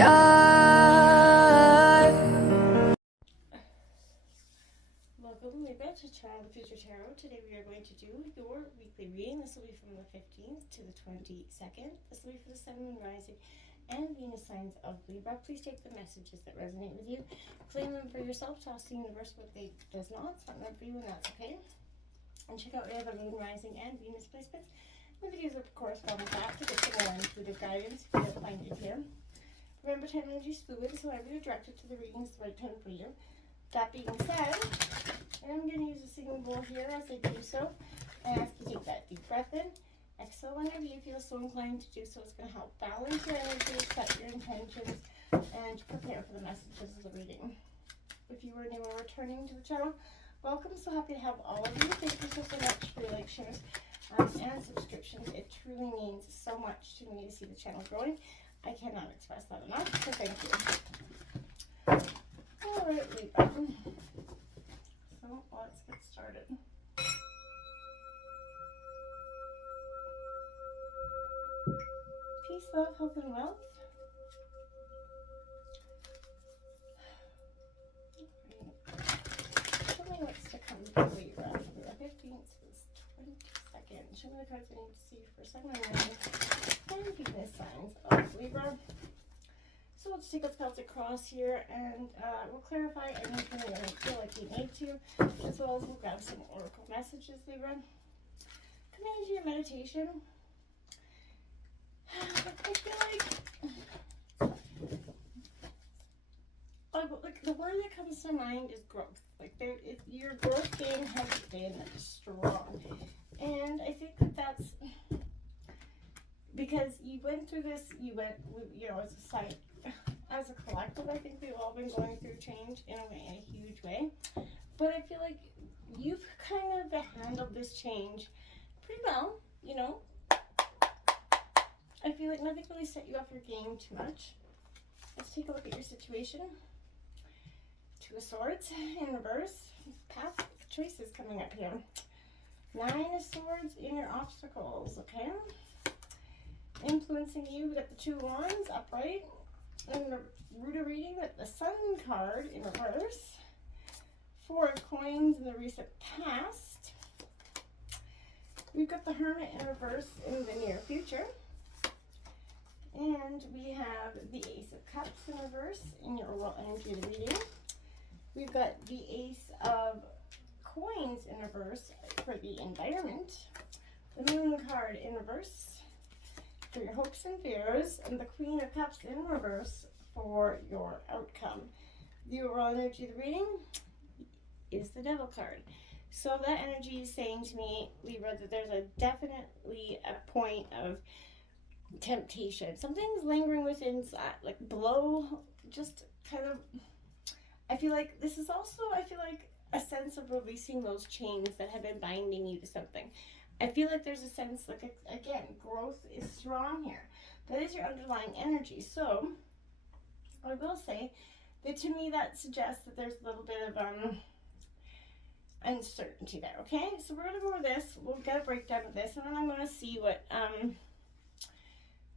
Welcome, Libra, to Channel the Future Tarot. Today we are going to do your weekly reading. This will be from the 15th to the 22nd. This will be for the Sun, Moon, Rising, and Venus signs of Libra. Please take the messages that resonate with you, claim them for yourself, toss the universe what they does not. It's not meant for you, and that's okay. And check out your other Moon, Rising, and Venus placements. The videos that correspond with that to get some more intuitive guidance if you don't find it here. Remember, time energy is fluid, so whenever you're directed to the reading is the right time for you. That being said, I'm going to use a singing bowl here as I do so. I ask you to take that deep breath in. Exhale whenever you feel so inclined to do so. It's going to help balance your energy, set your intentions, and prepare for the messages of the reading. If you are new or returning to the channel, welcome. So happy to have all of you. Thank you so much for your likes, shares, and subscriptions. It truly means so much to me to see the channel growing. I cannot express that enough, so thank you. Alright, Libra. So let's get started. Peace, love, health, and wealth. Show me what's to come for Libra from the 15th to the 22nd. Show me the cards I need to see for Sun, Moon, and Venus signs of Libra. So let's take a Celtic cross here, and we'll clarify anything that I feel like we need to, as well as we'll grab some oracle messages, Libra. Coming into your meditation, I feel like the word that comes to mind is growth. Like your growth game has been strong, and I think that that's because you went through this. As a site. As a collective, I think we've all been going through change in a huge way. But I feel like you've kind of handled this change pretty well, you know. I feel like nothing really set you off your game too much. Let's take a look at your situation. Two of Swords in reverse. Path choices coming up here. 9 of Swords in your obstacles, okay? Influencing you, we got the 2 of Wands upright. In the root of reading with the Sun card in reverse. 4 of Coins in the recent past. We've got the Hermit in reverse in the near future. And we have the Ace of Cups in reverse in your overall energy of the reading. We've got the Ace of Coins in reverse for the environment. The Moon card in reverse for your hopes and fears, and the Queen of Cups in reverse for your outcome. The overall energy of the reading is the Devil card. So that energy is saying to me, Libra, that there's definitely a point of temptation. Something's lingering within, like below, just kind of, I feel like this is also, a sense of releasing those chains that have been binding you to something. I feel like there's a sense, like, again, growth is strong here. That is your underlying energy. So, I will say that to me that suggests that there's a little bit of uncertainty there, okay? So we're going to go over this. We'll get a breakdown of this, and then I'm going to see what I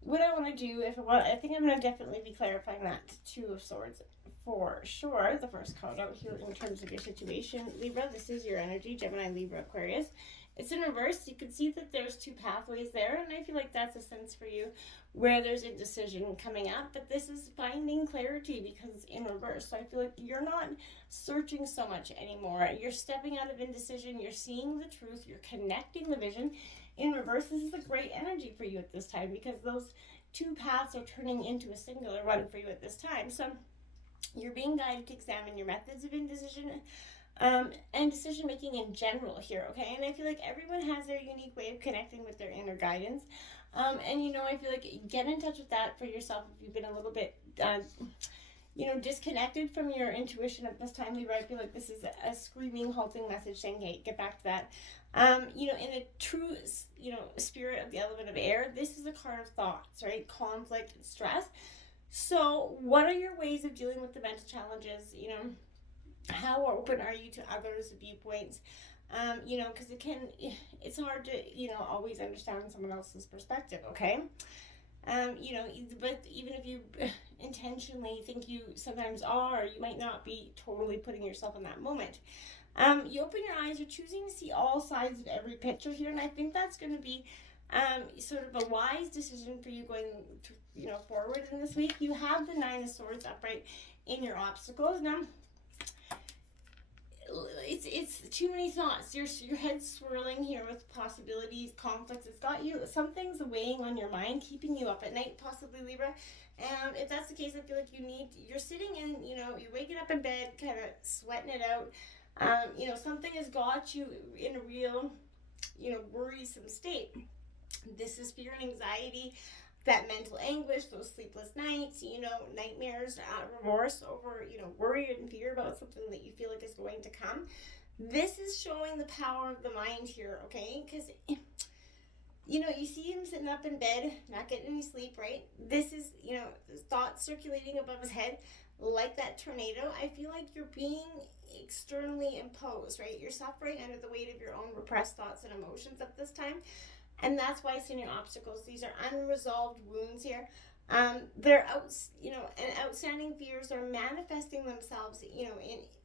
want to do. I think I'm going to definitely be clarifying that 2 of Swords for sure. The first card out here in terms of your situation. Libra, this is your energy. Gemini, Libra, Aquarius. It's in reverse. You can see that there's 2 pathways there, and I feel like that's a sense for you where there's indecision coming up, but this is finding clarity because it's in reverse. So I feel like you're not searching so much anymore. You're stepping out of indecision. You're seeing the truth. You're connecting the vision. In reverse, this is a great energy for you at this time because those 2 paths are turning into a singular one for you at this time. So you're being guided to examine your methods of indecision and decision making in general here, okay? And I feel like everyone has their unique way of connecting with their inner guidance. And I feel like get in touch with that for yourself if you've been a little bit disconnected from your intuition at this time, Libra. I feel like this is a screaming, halting message saying, hey, get back to that. In a true, spirit of the element of air, this is a card of thoughts, right? Conflict and stress. So what are your ways of dealing with the mental challenges? How open are you to others' viewpoints? Because it's hard to, always understand someone else's perspective, okay? You know, but even if you intentionally think you sometimes are, you might not be totally putting yourself in that moment. You open your eyes, you're choosing to see all sides of every picture here, and I think that's going to be sort of a wise decision for you going to, forward in this week. You have the Nine of Swords upright in your obstacles. Now, it's too many thoughts. Your head's swirling here with possibilities, conflicts. It's got you. Something's weighing on your mind, keeping you up at night, possibly Libra. If that's the case, I feel like you're sitting in, you're waking up in bed, kind of sweating it out. Something has got you in a real, worrisome state. This is fear and anxiety, that mental anguish, those sleepless nights, nightmares, remorse over, worry and fear about something that you feel like is going to come. This is showing the power of the mind here, okay? Because, you see him sitting up in bed, not getting any sleep, right? This is, thoughts circulating above his head like that tornado. I feel like you're being externally imposed, right? You're suffering under the weight of your own repressed thoughts and emotions at this time. And that's why it's in your obstacles. These are unresolved wounds here. They're and outstanding fears are manifesting themselves,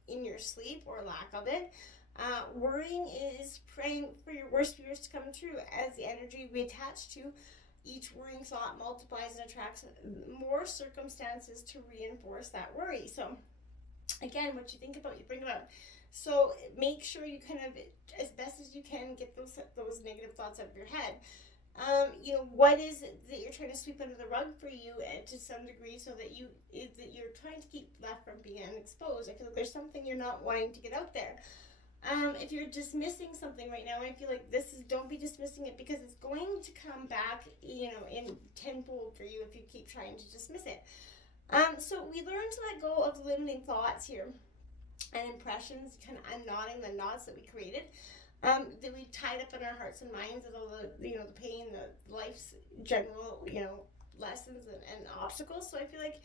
in your sleep or lack of it. Worrying is praying for your worst fears to come true, as the energy we attach to each worrying thought multiplies and attracts more circumstances to reinforce that worry. So, again, what you think about, you bring about. So make sure you kind of, as best as you can, get those negative thoughts out of your head. What is it that you're trying to sweep under the rug for you to some degree, so that you're trying to keep that from being exposed. I feel like there's something you're not wanting to get out there. If you're dismissing something right now, I feel like don't be dismissing it, because it's going to come back, in tenfold for you if you keep trying to dismiss it. So we learn to let go of limiting thoughts here and impressions, kind of unknotting the knots that we created, that we tied up in our hearts and minds with all the pain, the life's general, lessons and obstacles. So I feel like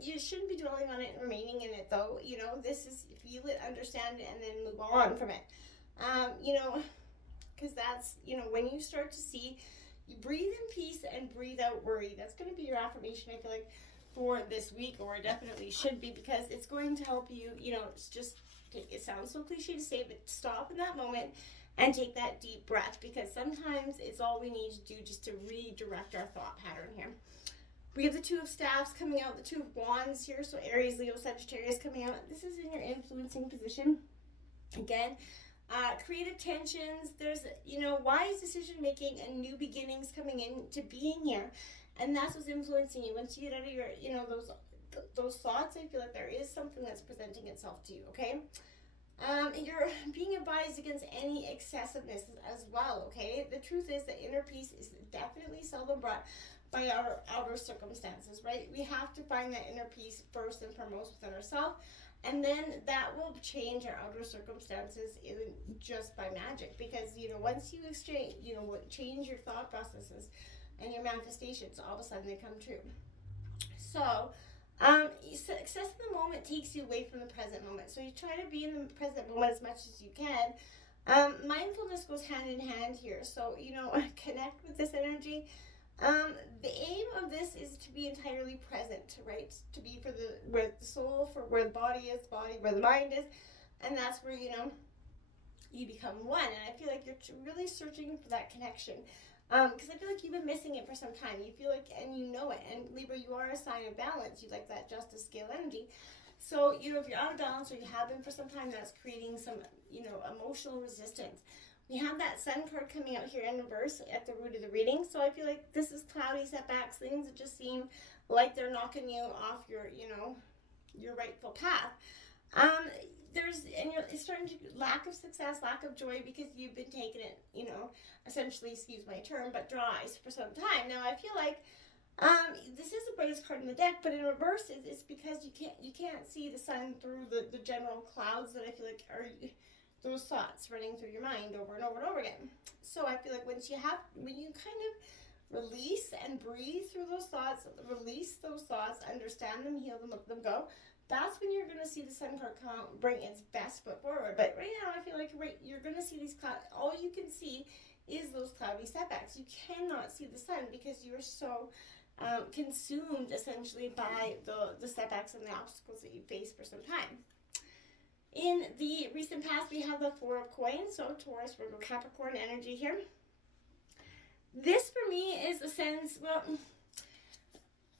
you shouldn't be dwelling on it and remaining in it, though. This is, feel it, understand it, and then move on from it. Because that's, when you start to see, you breathe in peace and breathe out worry. That's going to be your affirmation, I feel like, for this week, or it definitely should be, because it's going to help you, it sounds so cliche to say, but stop in that moment and take that deep breath, because sometimes it's all we need to do just to redirect our thought pattern here. We have the Two of Staffs coming out, the Two of Wands here, so Aries, Leo, Sagittarius coming out. This is in your influencing position. Again, creative tensions, there's, wise decision making and new beginnings coming into being here. And that's what's influencing you. Once you get out of your, those thoughts, I feel like there is something that's presenting itself to you, okay? You're being advised against any excessiveness as well, okay? The truth is that inner peace is definitely seldom brought by our outer circumstances, right? We have to find that inner peace first and foremost within ourselves, and then that will change our outer circumstances just by magic, because, once you change your thought processes and your manifestations, all of a sudden they come true. So, success in the moment takes you away from the present moment. So you try to be in the present moment as much as you can. Mindfulness goes hand in hand here. So, connect with this energy. The aim of this is to be entirely present, right? To be where the soul, for where the body is, where the mind is. And that's where, you become one. And I feel like you're really searching for that connection. Because I feel like you've been missing it for some time. You feel like, and you know it. And Libra, you are a sign of balance. You like that justice scale energy. So, if you're out of balance, or you have been for some time, that's creating some, emotional resistance. We have that Sun card coming out here in reverse at the root of the reading. So I feel like this is cloudy setbacks, things that just seem like they're knocking you off your, your rightful path. It's starting to lack of success, lack of joy, because you've been taking it, essentially, excuse my term, but dry for some time. Now I feel like this is the brightest card in the deck, but in reverse, it's because you can't see the sun through the general clouds that I feel like are those thoughts running through your mind over and over and over again. So I feel like when you kind of release and breathe through those thoughts, understand them, heal them, let them go, that's when you're going to see the Sun card bring its best foot forward. But right now, I feel like you're going to see these clouds. All you can see is those cloudy setbacks. You cannot see the sun because you are so consumed essentially by the setbacks and the obstacles that you face for some time. In the recent past, we have the Four of Coins, so Taurus, Virgo, Capricorn energy here. This for me is a sense, well,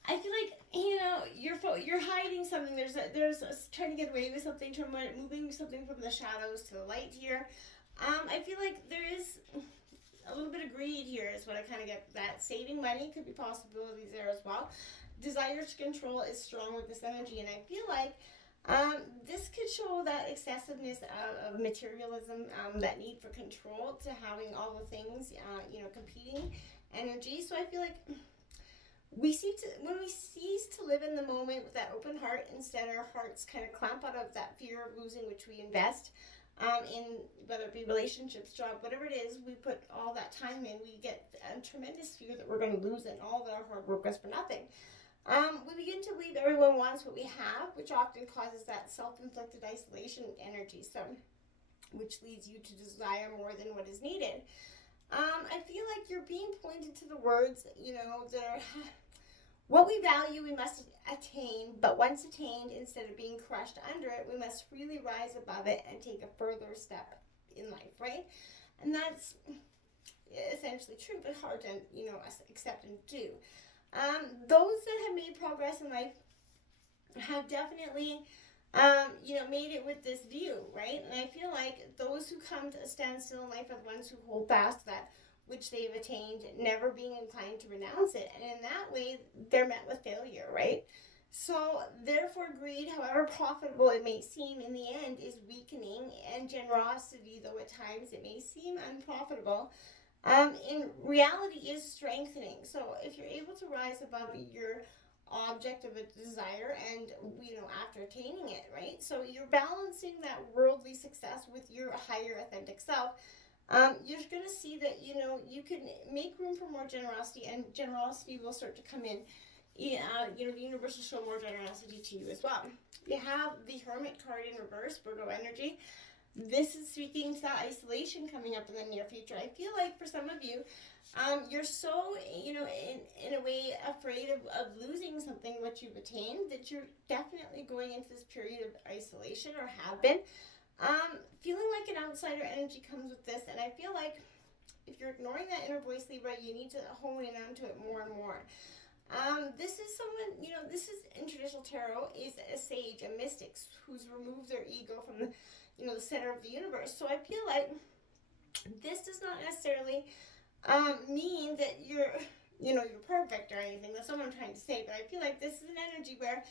I feel like, you know, you're hiding something. There's trying to get away with something, moving something from the shadows to the light here. I feel like there is a little bit of greed here is what I kind of get. That saving money could be possibilities there as well. Desire to control is strong with this energy, and I feel like this could show that excessiveness of materialism, that need for control, to having all the things, competing energy. So I feel like when we cease to live in the moment with that open heart, instead our hearts kind of clamp out of that fear of losing, which we invest in, whether it be relationships, job, whatever it is, we put all that time in, we get a tremendous fear that we're going to lose it and all of our hard work was for nothing. We begin to believe everyone wants what we have, which often causes that self-inflicted isolation energy, so which leads you to desire more than what is needed. I feel like you're being pointed to the words, what we value we must attain, but once attained, instead of being crushed under it, we must freely rise above it and take a further step in life, right? And that's essentially true, but hard to, accept and do. Those that have made progress in life have definitely, made it with this view, right? And I feel like those who come to a standstill in life are the ones who hold fast to that which they've attained, never being inclined to renounce it. And in that way, they're met with failure, right? So, therefore, greed, however profitable it may seem, in the end is weakening, and generosity, though at times it may seem unprofitable, in reality is strengthening. So if you're able to rise above your object of a desire and, after attaining it, right? So you're balancing that worldly success with your higher authentic self. You're going to see that, you can make room for more generosity, and generosity will start to come in. The universe will show more generosity to you as well. You have the Hermit card in reverse, Virgo energy. This is speaking to that isolation coming up in the near future. I feel like for some of you, you're so, in a way afraid of losing something what you've attained, that you're definitely going into this period of isolation, or have been. Feeling like an outsider energy comes with this, and I feel like if you're ignoring that inner voice, Libra, you need to hone in onto it more and more. This is someone, this is in traditional tarot, is a sage, a mystic who's removed their ego from the center of the universe. So I feel like this does not necessarily mean that you're perfect or anything. That's not what I'm trying to say. But I feel like this is an energy where,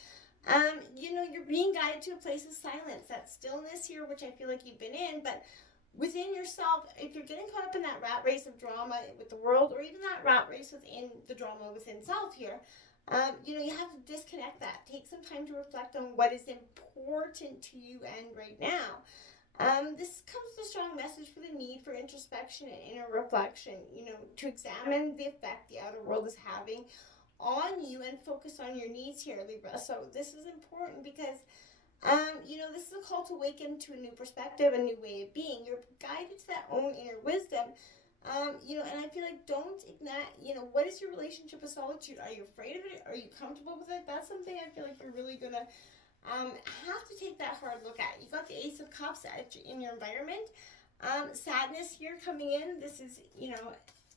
you're being guided to a place of silence, that stillness here, which I feel like you've been in, but within yourself, if you're getting caught up in that rat race of drama with the world, or even that rat race within the drama within self here, you have to disconnect that. Take some time to reflect on what is important to you and right now. This comes with a strong message for the need for introspection and inner reflection, to examine the effect the outer world is having on you and focus on your needs here, Libra. So this is important because, this is a call to awaken to a new perspective, a new way of being. You're guided to that own inner wisdom. And I feel like don't ignite, what is your relationship with solitude? Are you afraid of it? Are you comfortable with it? That's something I feel like you're really going to have to take that hard look at. You got the Ace of Cups in your environment. Sadness here coming in. This is,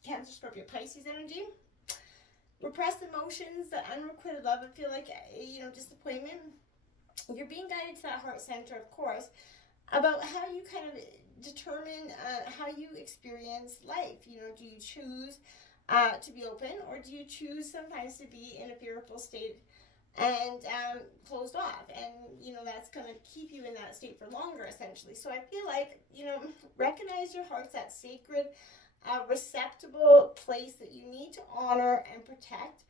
Cancer, Scorpio, Pisces energy. Repressed emotions, the unrequited love. I feel like, disappointment. You're being guided to that heart center, of course, about how you kind of determine how you experience life. Do you choose to be open, or do you choose sometimes to be in a fearful state and closed off? And, that's going to keep you in that state for longer, essentially. So I feel like, recognize your heart's that sacred, receptible place that you need to honor and protect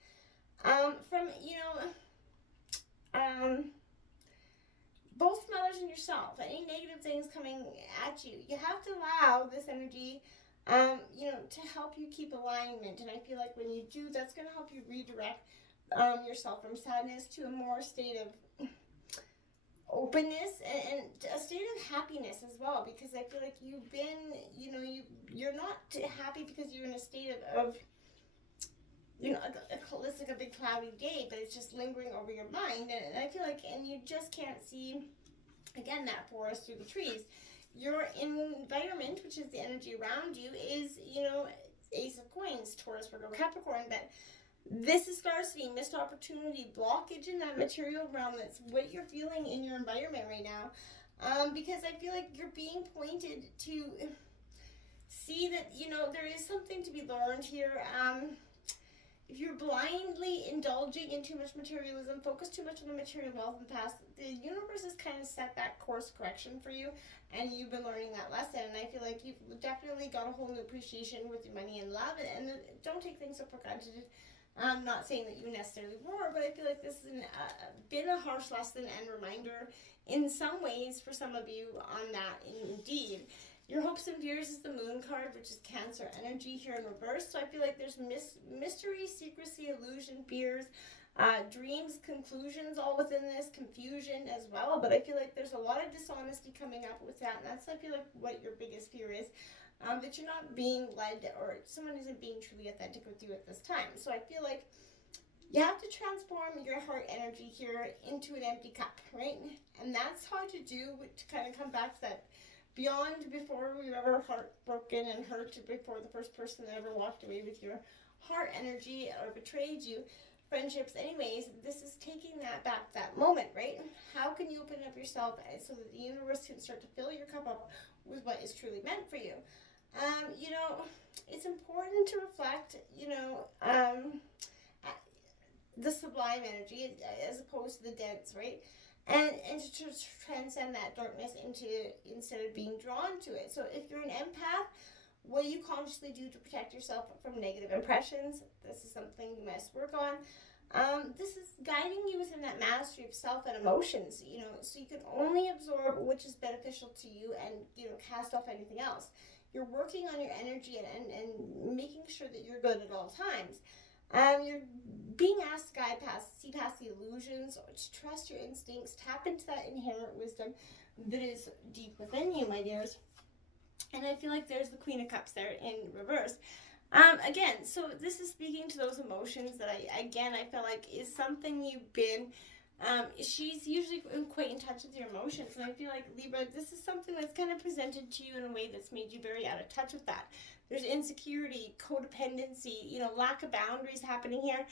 from, both from others and yourself. Any negative things coming at you, you have to allow this energy, to help you keep alignment. And I feel like when you do, that's going to help you redirect yourself from sadness to a more state of openness and a state of happiness as well, because I feel like you've been, you know, you're not happy because you're in a state of you know, it's like a big cloudy day, but it's just lingering over your mind, and I feel like, and you just can't see, again, that forest through the trees. Your environment, which is the energy around you, is, you know, Ace of Coins, Taurus, Virgo, Capricorn, but this is scarcity, missed opportunity, blockage in that material realm. That's what you're feeling in your environment right now. Because I feel like you're being pointed to see that, you know, there is something to be learned here. If you're blindly indulging in too much materialism, focus too much on the material wealth in the past, the universe has kind of set that course correction for you, and you've been learning that lesson. And I feel like you've definitely got a whole new appreciation with your money and love, and don't take things so for granted. I'm not saying that you necessarily were, but I feel like this has been a harsh lesson and reminder in some ways for some of you on that indeed. Your hopes and fears is the moon card, which is Cancer energy here in reverse. So I feel like there's mystery, secrecy, illusion, fears, dreams, conclusions all within this, confusion as well. But I feel like there's a lot of dishonesty coming up with that. And that's, I feel like, what your biggest fear is. That you're not being led, or someone isn't being truly authentic with you at this time. So I feel like you have to transform your heart energy here into an empty cup, right? And that's hard to do, to kind of come back to that beyond before we were ever heartbroken and hurt, before the first person that ever walked away with your heart energy or betrayed you, friendships. Anyways, this is taking that back, that moment, right? How can you open up yourself so that the universe can start to fill your cup up with what is truly meant for you? You know, it's important to reflect, you know, the sublime energy as opposed to the dense, right? And to transcend that darkness instead of being drawn to it. So if you're an empath, what do you consciously do to protect yourself from negative impressions? This is something you must work on. This is guiding you within that mastery of self and emotions, you know, so you can only absorb which is beneficial to you and, you know, cast off anything else. You're working on your energy and making sure that you're good at all times. You're being asked to see past the illusions, or to trust your instincts, tap into that inherent wisdom that is deep within you, my dears. And I feel like there's the Queen of Cups there in reverse. Again, so this is speaking to those emotions that I feel like is something you've been, she's usually quite in touch with your emotions. And I feel like, Libra, this is something that's kind of presented to you in a way that's made you very out of touch with that. There's insecurity, codependency, you know, lack of boundaries happening here.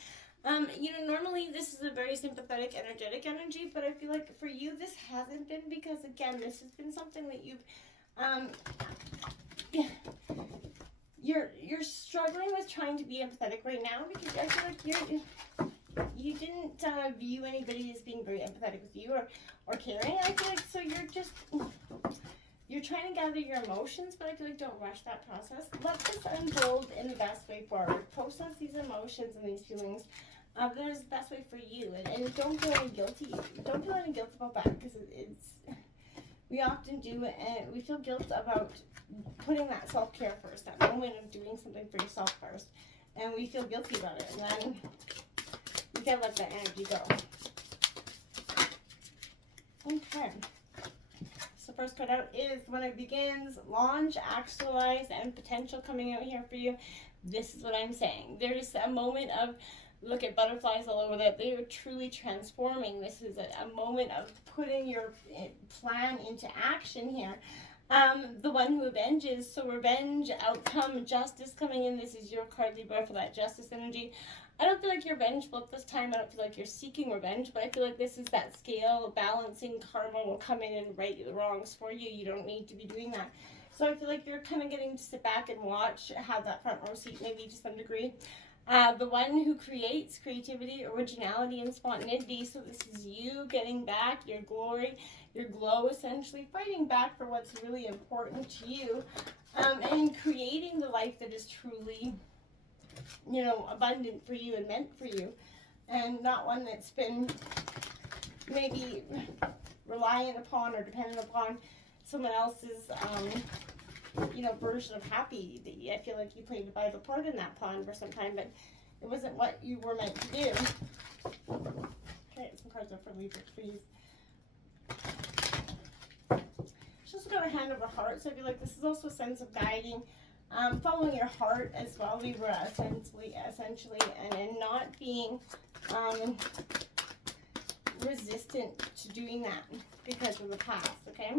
You know, normally this is a very sympathetic, energetic energy, but I feel like for you this hasn't been, because again, this has been something that you've, you're struggling with trying to be empathetic right now, because I feel like you didn't view anybody as being very empathetic with you or caring. I feel like, so you're trying to gather your emotions, but I feel like don't rush that process. Let this unfold in the best way forward. Process these emotions and these feelings. That is the best way for you. And don't feel any guilty. Don't feel any guilt about that, because we often do, and we feel guilt about putting that self-care first, that moment of doing something for yourself first. And we feel guilty about it. And then you gotta let that energy go. Okay. So first card out is when it begins, launch, actualize, and potential coming out here for you. This is what I'm saying. There's a moment of, look at butterflies all over that. They are truly transforming. This is a moment of putting your plan into action here. The one who avenges, so revenge, outcome, justice coming in. This is your card, Libra, for that justice energy. I don't feel like you're vengeful at this time. I don't feel like you're seeking revenge, but I feel like this is that scale balancing. Karma will come in and right the wrongs for you. You don't need to be doing that. So I feel like you're kind of getting to sit back and watch, have that front row seat maybe to some degree. The one who creates creativity, originality, and spontaneity. So this is you getting back your glory, your glow, essentially fighting back for what's really important to you, and creating the life that is truly, you know, abundant for you and meant for you, and not one that's been maybe reliant upon or dependent upon someone else's you know, version of happy. I feel like you played a vital part in that plan for some time, but it wasn't what you were meant to do. Okay, some cards are for Libra, please. She's also got a hand of a heart, so I feel like this is also a sense of guiding, following your heart as well, Libra, essentially, and not being resistant to doing that because of the past, okay?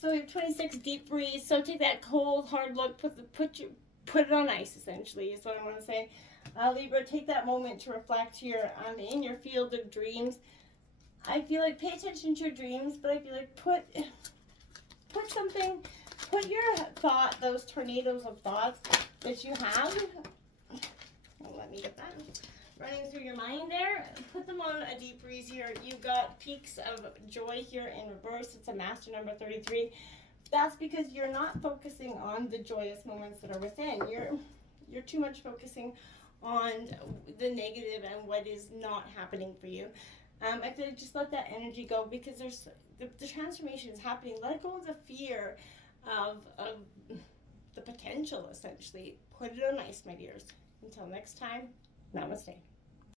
So we have 26, deep breeze. So take that cold, hard look, put it on ice, essentially, is what I want to say. Libra, take that moment to reflect here in your field of dreams. I feel like pay attention to your dreams, but I feel like put your thought, those tornadoes of thoughts that you have, let me get that, running through your mind there, put them on a deep breeze here. You've got peaks of joy here in reverse. It's a master number 33. That's because you're not focusing on the joyous moments that are within. You're too much focusing on the negative and what is not happening for you. I feel like just let that energy go, because there's the transformation is happening. Let go of the fear of the potential, essentially. Put it on ice, my dears. Until next time, namaste.